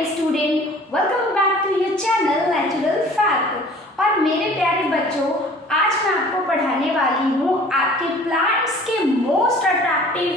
Dear student, welcome back to your channel natural fact. और मेरे प्यारे बच्चों, आज मैं आपको पढ़ाने वाली हूँ आपके प्लांट्स के most attractive,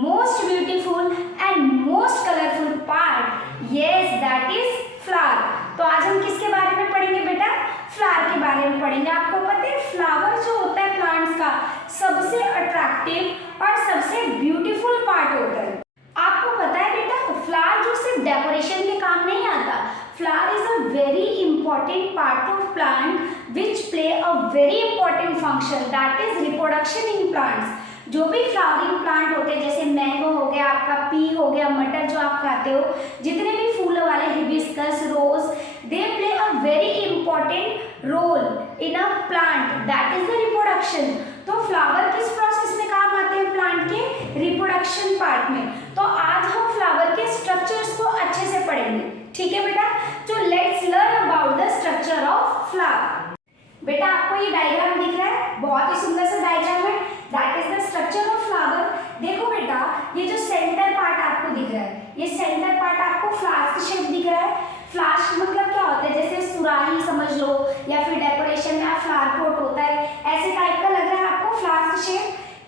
most beautiful and most colourful part. Yes, that is flower. तो आज हम किसके बारे में पढ़ेंगे बेटा? फ्लावर के बारे में पढ़ेंगे। आपको पता है फ्लावर जो होता है प्लांट्स का सबसे अट्रैक्टिव और सबसे ब्यूटीफुल पार्ट होता है। आपको पता है बेटा, फ्लावर जो सिर्फ डेकोरेशन के काम नहीं आता। Flower is a very important part of plant which play a very important function, that is reproduction in plants. जो भी फ्लावरिंग प्लांट होते हैं, जैसे मैंगो हो गया, आपका पी हो गया, मटर जो आप खाते हो, जितने भी फूलों वाले hibiscus, rose, they play a very important role in a plant, that is the reproduction. तो फ्लावर किस प्रोसेस में काम आते हैं? प्लांट के रिप्रोडक्शन पार्ट में। तो आज हम फ्लावर के स्ट्रक्चर्स को अच्छे से पढ़ेंगे, ठीक है बेटा? तो let's learn about the structure of flower. बेटा आपको ये डायग्राम दिख रहा है, बहुत ही सुंदर सा डायग्राम है, that is the structure of flower. देखो बेटा, ये जो सेंटर पार्ट आपको दिख रहा है, ये सेंटर पार्ट आपको फ्लास्क शेप दिख रहा है। फ्लास्क मतलब क्या होता है? जैसे सुराही समझ लो, या फिर डेकोरेशन में फ्लावर पॉट होता है, ऐसे टाइप का लग रहा है आपको फ्लास्क शेप।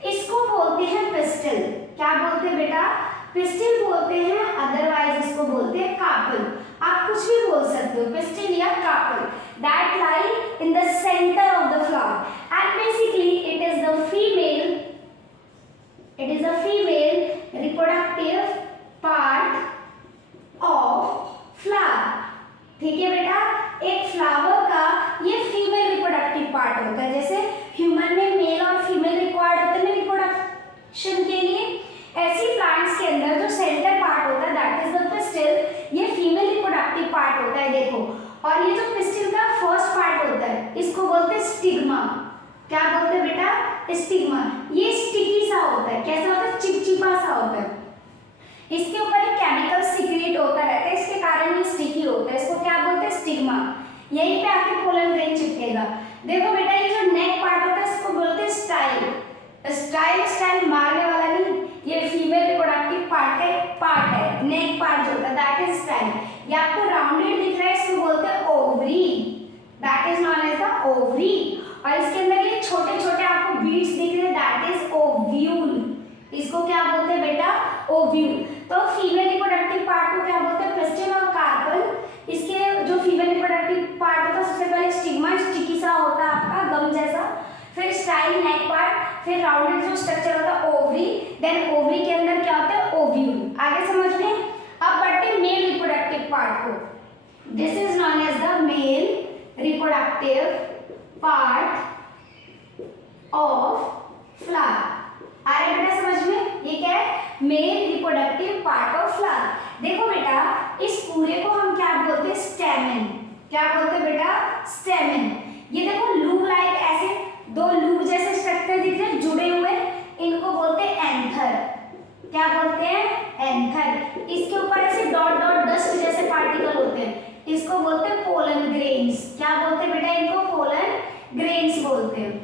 इसको बोलते हैं पिस्टिल। क्या बोलते हैं बेटा? पिस्टिल बोलते हैं, अदरवाइज इसको बोलते हैं कार्पल। आप कुछ भी बोल सकते हो, पिस्टिल या carpel. That lie in the centre of the flower and basically it is the female reproductive part of flower. ठीक है बेटा, एक फ्लावर का ये फीमेल रिप्रोडक्टिव पार्ट होता है। जैसे ह्यूमन में मेल और फीमेल रिक्वायर्ड होते हैं रिप्रोडक्शन के लिए, ऐसी प्लांट्स के अंदर जो सेंटर पार्ट होता है दैट इज द पिस्टिल, ये फीमेल रिप्रोडक्टिव पार्ट होता है। देखो, और ये जो पिस्टिल का फर्स्ट पार्ट होता है इसको बोलते हैं स्टिग्मा। क्या बोलते हैं बेटा? स्टिग्मा। ये स्टिकी सा होता है, कैसा होता है? चिपचिपा सा होता है। इसके ऊपर एक केमिकल सीक्रेट होता रहता है, इसके कारण ये स्टिकी होता है। इसको क्या बोलते हैं? स्टिग्मा। यहीं पे आके पोलन ग्रेन चिपकेगा। देखो बेटा, ये जो नेक पार्ट होता है इसको बोलते हैं स्टाइल। स्टाइल मारने वाला नहीं, ये फीमेल रिप्रोडक्टिव पार्ट का एक पार्ट है। नेक पार्ट जो होता है दैट इज स्टाइल। ये आपको राउंडेड दिख रहा है, इसको बोलते हैं ovary, that is known as the ovary. और इसके अंदर ये छोटे छोटे आपको बीड्स दिख रहे हैं, दैट इज ओव्यूल। इसको क्या बोलते हैं बेटा? ओव्यूल। तो फीमेल रिप्रोडक्टिव पार्ट को क्या बोलते हैं? पिस्टिल और कार्पल। इसके जो फीमेल रिप्रोडक्टिव पार्ट होता है, सबसे पहले स्टिग्मा, स्टिकी सा होता है आपका गम जैसा, फिर स्टाइल नेक पार्ट, फिर राउंडेड जो स्ट्रक्चर होता है ओवरी, देन ओवरी के अंदर क्या होता है? ओव्यूल। आगे समझ में? अब बढ़ते हैं मेल रिप्रोडक्टिव पार्ट को। This is known as the male reproductive part of flower. आ रहा है बेटा समझ में? ये क्या है? Male reproductive part of flower. देखो बेटा, इस पूरे को हम क्या बोलते हैं? स्टेमन। क्या बोलते हैं बेटा? स्टेमन। ये देखो लूप लाइक ऐसे दो लूप जैसे स्ट्रक्चर दिख रहे हैं जुड़े हुए, इनको बोलते हैं एंथर। क्या बोलते हैं? एंथर। इसके ऊपर ऐसे डॉट डॉट डस्ट जैसे पार्टिकल होते हैं, इसको बोलते हैं पोलन ग्रेन्स। क्या बोलते हैं बेटा? इनको पोलन ग्रेन्स बोलते हैं।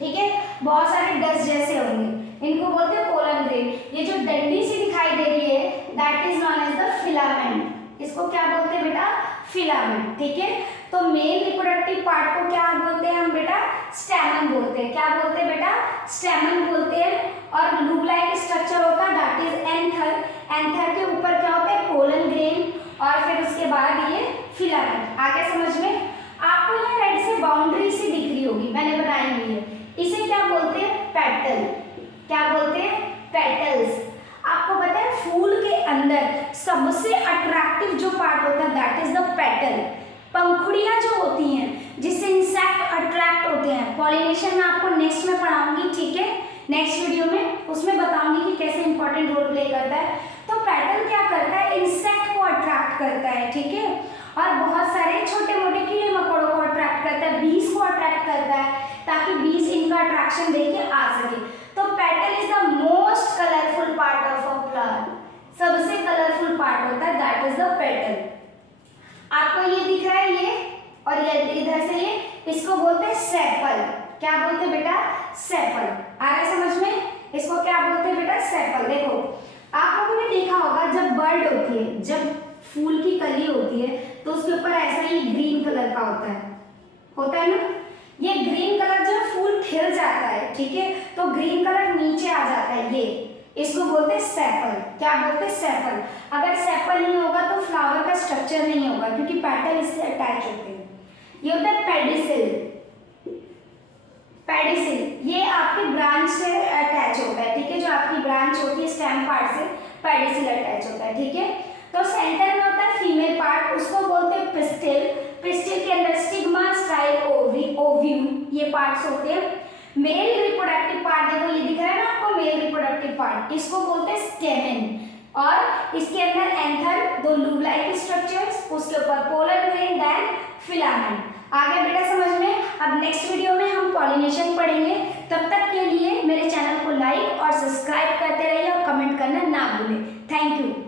ठीक है, बहुत सारे डस्ट जैसे होंगे, इनको बोलते हैं पोलन ग्रेन। ये जो डंडी सी दिखाई दे रही है that is known as the filament. इसको क्या बोलते हैं बेटा? फिलामेंट। ठीक है, तो मेल रिप्रोडक्टिव पार्ट को क्या बोलते हैं हम बेटा? स्टेमन बोलते हैं। क्या बोलते हैं बेटा? स्टेमन बोलते हैं। और लूप लाइक स्ट्रक्चर होता है दैट इज एंथर। एंथर के ऊपर क्या होता है? पोलन ग्रेन, और फिर उसके बाद ये फिलामेंट। आगे समझ में? आपको ये रेड से बाउंड्री से दिख रही होगी, मैंने बनाई हुई है। इसे क्या बोलते हैं? पेटल। क्या बोलते हैं? पेटल्स। आपको पता है फूल के अंदर सबसे अट्रैक्टिव जो पार्ट होता है दैट इज द पेटल। पंखुड़ियां जो होती हैं जिससे इंसेक्ट अट्रैक्ट होते हैं, पॉलिनेशन में आपको नेक्स्ट में पढ़ाऊंगी, ठीक है? नेक्स्ट वीडियो में उसमें बताऊंगी कि कैसे इंपॉर्टेंट रोल प्ले करता है। तो पेटल क्या करता है? इंसेक्ट को अट्रैक्ट करता है, ठीक है? और बहुत सारे छोटे मोटे कीड़े मकोड़ों को अट्रैक्ट करता है, बीज को अट्रैक्ट करता है, ताकि बीज इनका अट्रैक्शन देके आ सके। तो petal is the most colourful part of a flower. सबसे कलरफुल पार्ट होता है दैट इज द पेटल। आपको ये दिख रहा है ये, और ये इधर से ये, इसको बोलते हैं सेपल। क्या बोलते हैं बेटा? सेपल। आ रहा है समझ में? इसको क्या बोलते हैं बेटा? सेपल। देखो, आप लोगों ने देखा होगा जब बर्ड होती है, जब फूल की कली होती है तो उसके ऊपर ऐसा ही ग्रीन कलर का होता है ना। ये ग्रीन कलर जो फूल खिल जाता है, ठीक है, तो ग्रीन कलर नीचे आ जाता है, ये इसको बोलते हैं सेपल। क्या बोलते हैं? सेपल। अगर सेपल नहीं होगा तो फ्लावर का स्ट्रक्चर नहीं होगा, क्योंकि पेटल इससे अटैच होते हैं। ये होता है पेडिसिल। पेडिसिल ये आपके ब्रांच से अटैच होता है, ठीक है, जो आपकी ब्रांच होती है स्टेम पार्ट से पेडिसिल अटैच होता है, ठीक है। तो सेंटर में होता है फीमेल पार्ट, उसको बोलते हैं पिस्टिल। पिस्टिल के अंदर स्टिग्मा, स्टाइल, ओव्यूल ये पार्ट्स होते हैं। मेल रिप्रोडक्टिव पार्ट देखो ये दिख रहा है ना आपको, मेल रिप्रोडक्टिव पार्ट, इसको बोलते हैं स्टेमेन। और इसके अंदर एंथर, दो लूप लाइक स्ट्रक्चर्स, उसके ऊपर पोलर ग्रेन, देन फिलामेंट। आगे बेटा समझ में। अब नेक्स्ट वीडियो में हम पॉलिनेशन पढ़ेंगे। तब तक के लिए मेरे चैनल को लाइक और सब्सक्राइब करते रहिए और कमेंट करना ना भूलें। Thank you.